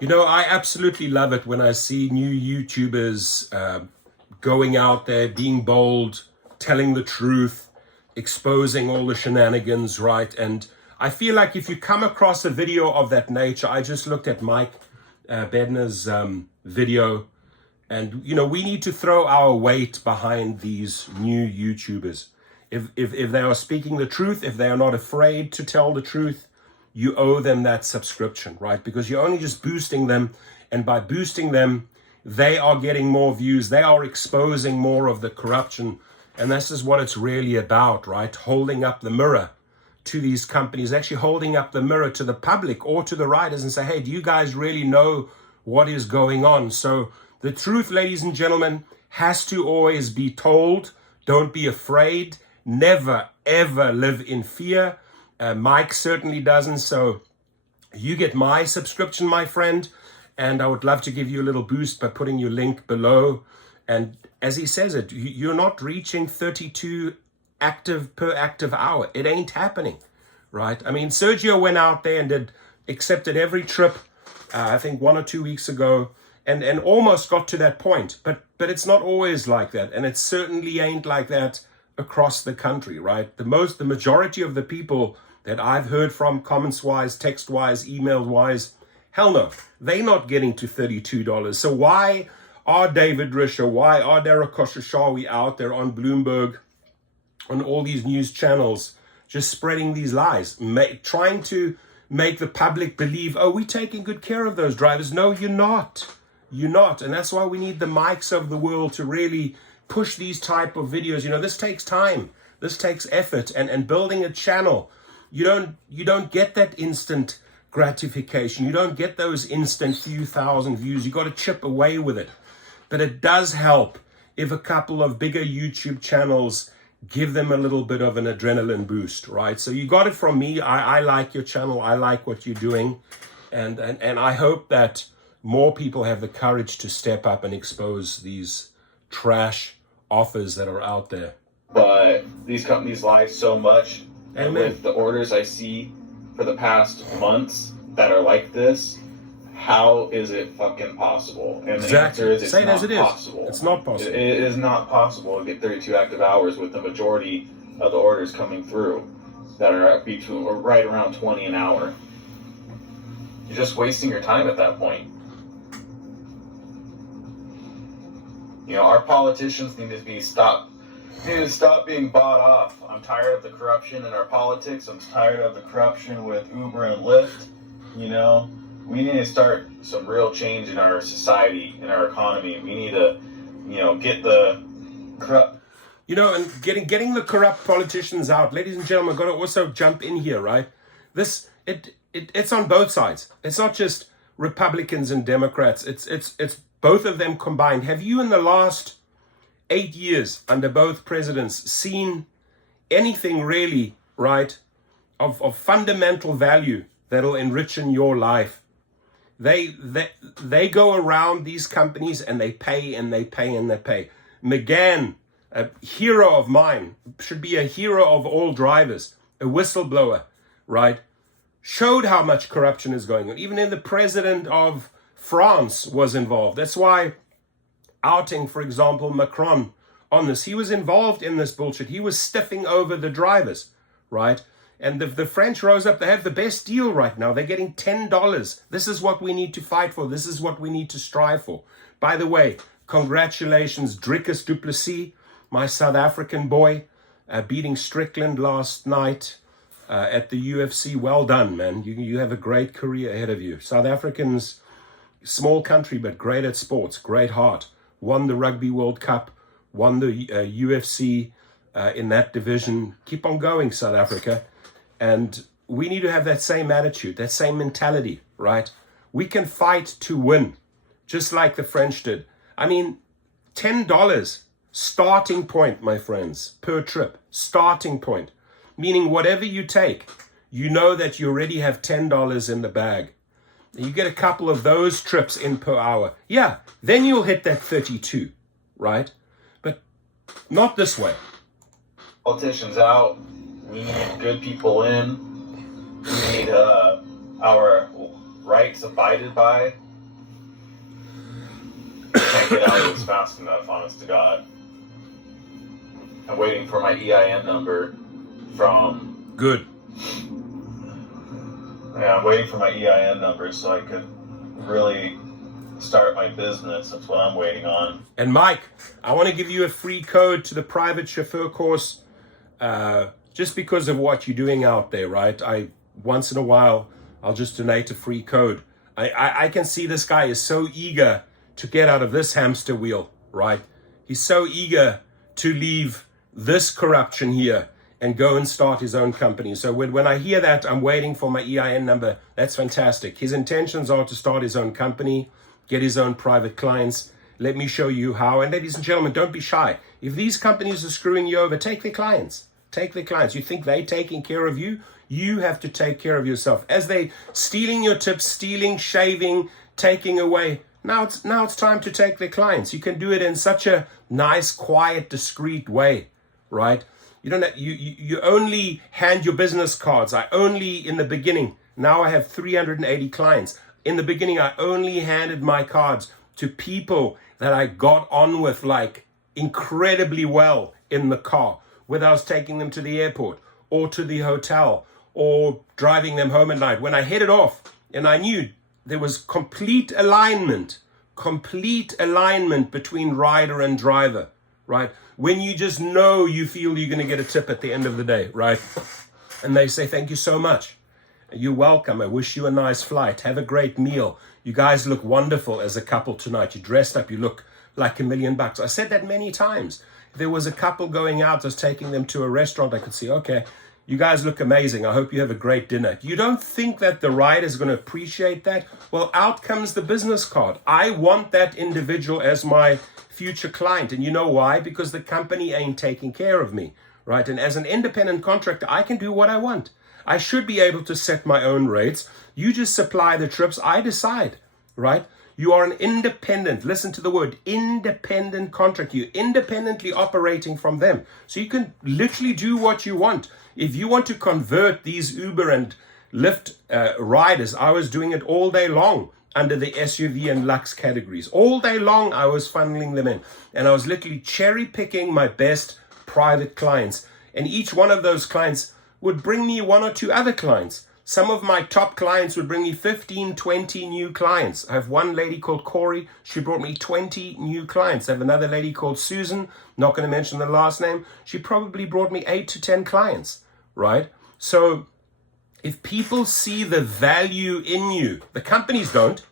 I absolutely love it when I see new YouTubers going out there, being bold, telling the truth, exposing all the shenanigans, right? And I feel like if you come across a video of that nature, I just looked at Mike Bedner's video, and we need to throw our weight behind these new YouTubers. If they are speaking the truth, if they are not afraid to tell the truth, you owe them that subscription, right? Because you're only just boosting them, and by boosting them, they are getting more views. They are exposing more of the corruption, and this is what it's really about, right? Holding up the mirror to these companies, actually holding up the mirror to the public or to the riders and say, hey, do you guys really know what is going on? So the truth, ladies and gentlemen, has to always be told. Don't be afraid. Never, ever live in fear. Mike certainly doesn't. So you get my subscription, my friend, and I would love to give you a little boost by putting your link below. And as he says it, you're not reaching 32 active per active hour. It ain't happening, right? I mean, Sergio went out there and accepted every trip, I think 1 or 2 weeks ago, and almost got to that point. But it's not always like that, and it certainly ain't like that across the country, right? The majority of the people that I've heard from, comments-wise, text-wise, email-wise, hell no, they're not getting to $32. So why are David Risher, why are Derek Khosrowshahi out there on Bloomberg, on all these news channels, just spreading these lies, trying to make the public believe, oh, we're taking good care of those drivers? No, you're not. You're not. And that's why we need the Mikes of the world to really push these type of videos. This takes time. This takes effort. And building a channel, you don't get that instant gratification. You don't get those instant few thousand views. You got to chip away with it. But it does help if a couple of bigger YouTube channels give them a little bit of an adrenaline boost, right? So you got it from me. I like your channel. I like what you're doing. And I hope that more people have the courage to step up and expose these trash offers that are out there. But these companies lie so much. And Amen. with the orders I see for the past months that are like this, how is it fucking possible? And Exactly. the answer is it's Say it not as it is. possible. It's not possible. It is not possible to get 32 active hours with the majority of the orders coming through that are between or right around 20 an hour. You're just wasting your time at that point. Our politicians need to stop being bought off. I'm tired of the corruption in our politics. I'm tired of the corruption with Uber and Lyft. We need to start some real change in our society, in our economy. We need to, get the corrupt. And getting the corrupt politicians out, ladies and gentlemen, got to also jump in here, right? It's on both sides. It's not just Republicans and Democrats. It's both of them combined. Have you in the last 8 years under both presidents seen anything really, right, of fundamental value that'll enrich in your life? They go around these companies and they pay and they pay and they pay. McGann, a hero of mine, should be a hero of all drivers, a whistleblower, right? Showed how much corruption is going on. Even in the president of France was involved. That's why outing, for example, Macron on this. He was involved in this bullshit. He was stiffing over the drivers, right? And the French rose up. They have the best deal right now. They're getting $10. This is what we need to fight for. This is what we need to strive for. By the way, congratulations, Dricus du Plessis, my South African boy, beating Strickland last night at the UFC. Well done, man. You have a great career ahead of you. South Africans, small country, but great at sports, great heart. Won the Rugby World Cup, won the UFC in that division. Keep on going, South Africa. And we need to have that same attitude, that same mentality, right? We can fight to win, just like the French did. I mean, $10 starting point, my friends, per trip, starting point. Meaning whatever you take, you know that you already have $10 in the bag. You get a couple of those trips in per hour. Yeah, then you'll hit that 32, right? But not this way. Politicians out. We need good people in. We need our rights abided by. can't get out of this fast enough, honest to God. I'm waiting for my EIN number from... Good. Yeah, I'm waiting for my EIN number so I could really start my business. That's what I'm waiting on. And Mike, I want to give you a free code to the private chauffeur course, just because of what you're doing out there, right? Once in a while, I'll just donate a free code. I can see this guy is so eager to get out of this hamster wheel, right? He's so eager to leave this corruption here and go and start his own company. So when I hear that, I'm waiting for my EIN number. That's fantastic. His intentions are to start his own company, get his own private clients. Let me show you how. And ladies and gentlemen, don't be shy. If these companies are screwing you over, take their clients. Take their clients. You think they're taking care of you? You have to take care of yourself. As they stealing your tips, stealing, shaving, taking away. Now it's time to take their clients. You can do it in such a nice, quiet, discreet way, right? You don't have, you only hand your business cards. I only, in the beginning, now I have 380 clients. In the beginning, I only handed my cards to people that I got on with like incredibly well in the car, whether I was taking them to the airport or to the hotel or driving them home at night. When I headed off and I knew there was complete alignment between rider and driver, right? When you just know you feel you're going to get a tip at the end of the day, right? And they say, thank you so much. You're welcome. I wish you a nice flight. Have a great meal. You guys look wonderful as a couple tonight. You dressed up. You look like $1 million. I said that many times. If there was a couple going out, I was taking them to a restaurant. I could see, okay, you guys look amazing. I hope you have a great dinner. You don't think that the rider is going to appreciate that? Well, out comes the business card. I want that individual as my future client. And you know why? Because the company ain't taking care of me, right? And as an independent contractor, I can do what I want. I should be able to set my own rates. You just supply the trips. I decide, right? You are an independent, listen to the word, independent contractor. You're independently operating from them. So you can literally do what you want. If you want to convert these Uber and Lyft riders, I was doing it all day long under the SUV and Lux categories. All day long, I was funneling them in. And I was literally cherry picking my best private clients. And each one of those clients would bring me one or two other clients. Some of my top clients would bring me 15, 20 new clients. I have one lady called Corey. She brought me 20 new clients. I have another lady called Susan. Not going to mention the last name. She probably brought me 8 to 10 clients, right? So if people see the value in you, the companies don't.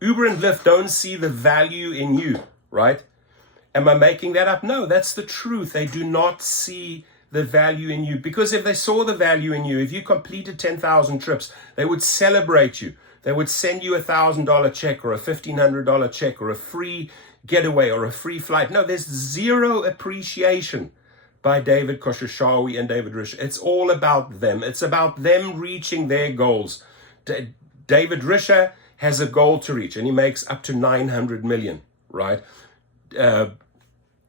Uber and Lyft don't see the value in you, right? Am I making that up? No, that's the truth. They do not see the value in you. Because if they saw the value in you, if you completed 10,000 trips, they would celebrate you. They would send you $1,000 check or a $1,500 check or a free getaway or a free flight. No, there's zero appreciation by David Koshashawi and David Risher. It's all about them. It's about them reaching their goals. David Risher has a goal to reach, and he makes up to 900 million, right?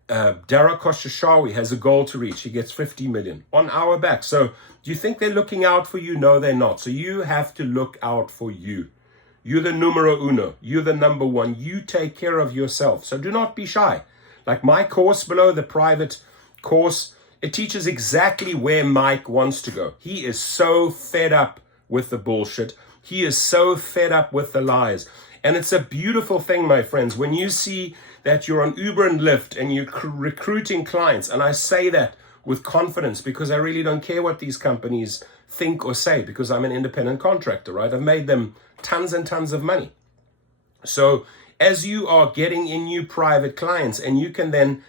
Dara Koshashawi has a goal to reach. He gets 50 million on our back. So do you think they're looking out for you? No, they're not. So you have to look out for you. You're the numero uno. You're the number one. You take care of yourself. So do not be shy. Like my course below, the private course, it teaches exactly where Mike wants to go. He is so fed up with the bullshit. He is so fed up with the lies. And it's a beautiful thing, my friends, when you see that you're on Uber and Lyft and you're recruiting clients. And I say that with confidence because I really don't care what these companies think or say because I'm an independent contractor, right? I've made them tons and tons of money. So as you are getting in new private clients and you can then,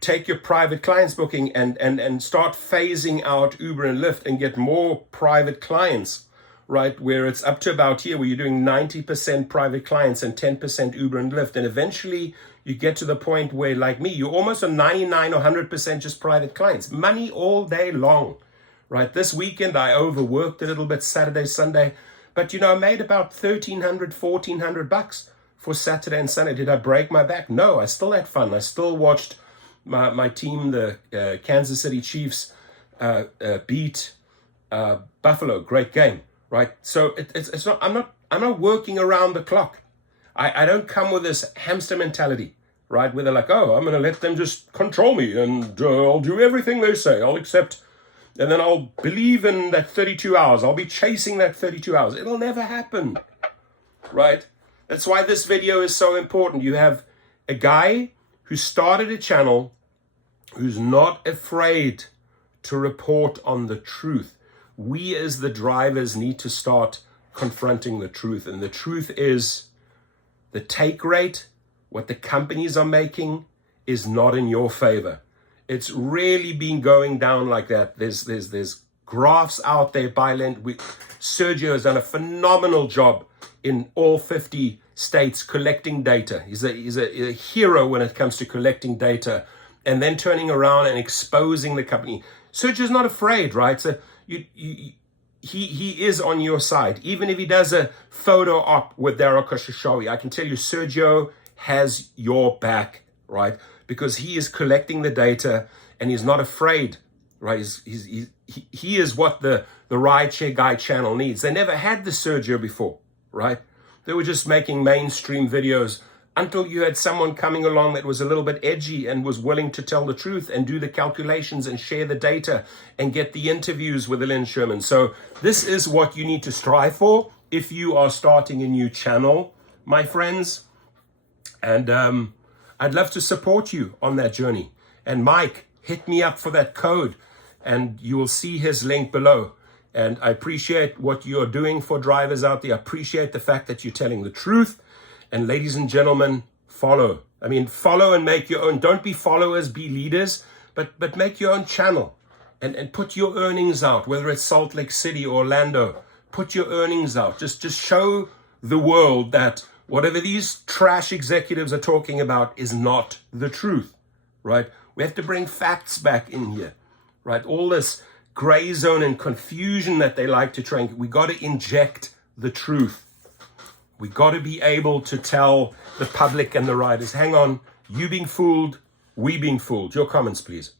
take your private clients booking and start phasing out Uber and Lyft and get more private clients, right, where it's up to about here where you're doing 90% private clients and 10% Uber and Lyft. And eventually you get to the point where, like me, you're almost on 99 or 100% just private clients. Money all day long, right? This weekend I overworked a little bit, Saturday, Sunday. But, I made about $1,300, $1,400 for Saturday and Sunday. Did I break my back? No, I still had fun. I still watched my team, the Kansas City Chiefs, beat Buffalo. Great game. Right, so it's not. I'm not working around the clock. I don't come with this hamster mentality, right? Where they're like, oh, I'm going to let them just control me and I'll do everything they say. I'll accept, and then I'll believe in that 32 hours. I'll be chasing that 32 hours. It'll never happen, right? That's why this video is so important. You have a guy who started a channel who's not afraid to report on the truth. We as the drivers need to start confronting the truth. And the truth is the take rate, what the companies are making, is not in your favor. It's really been going down like that. There's graphs out there by Lend. Sergio has done a phenomenal job in all 50 states collecting data. He's a hero when it comes to collecting data and then turning around and exposing the company. Sergio's not afraid, right? So he is on your side. Even if he does a photo op with Daryl Khosrowshahi, I can tell you Sergio has your back, right? Because he is collecting the data and he's not afraid, right? He is what the Rideshare Guy channel needs. They never had the Sergio before, right? They were just making mainstream videos until you had someone coming along that was a little bit edgy and was willing to tell the truth and do the calculations and share the data and get the interviews with Lynn Sherman. So this is what you need to strive for if you are starting a new channel, my friends. And I'd love to support you on that journey. And Mike, hit me up for that code and you will see his link below. And I appreciate what you're doing for drivers out there. I appreciate the fact that you're telling the truth. And ladies and gentlemen, follow. I mean, follow and make your own. Don't be followers, be leaders, but make your own channel and put your earnings out, whether it's Salt Lake City or Orlando. Put your earnings out. Just show the world that whatever these trash executives are talking about is not the truth, right? We have to bring facts back in here, right? All this gray zone and confusion that they like to try. We got to inject the truth. We got to be able to tell the public and the riders, hang on, you being fooled, we being fooled. Your comments, please.